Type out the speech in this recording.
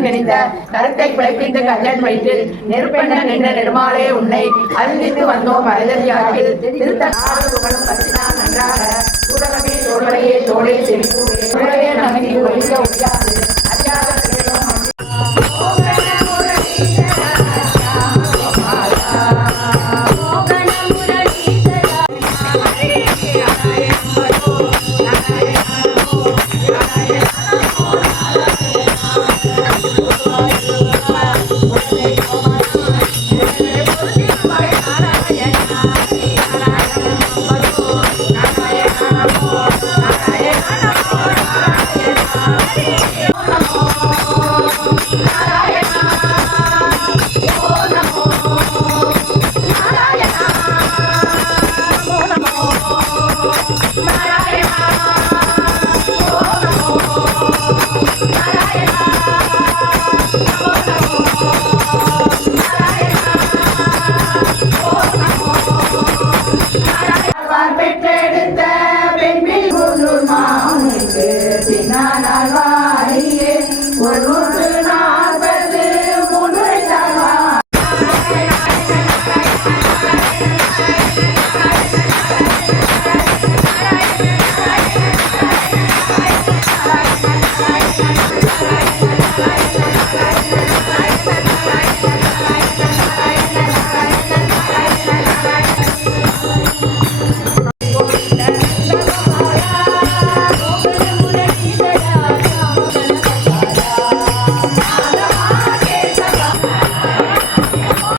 நினைத்த கருத்தை பிழைப்பித்து கல்லன் வயிற்றில் நெருப்பெண்ண நின்ற நெடுமாலே உன்னை அறிந்தித்து வந்தோம் மரதறியாற்றில் திருத்த நன்றாக உலகமே தோல்வரையே தோளே செவிக்கூடே நம்பி ஒழிக்க முடியாது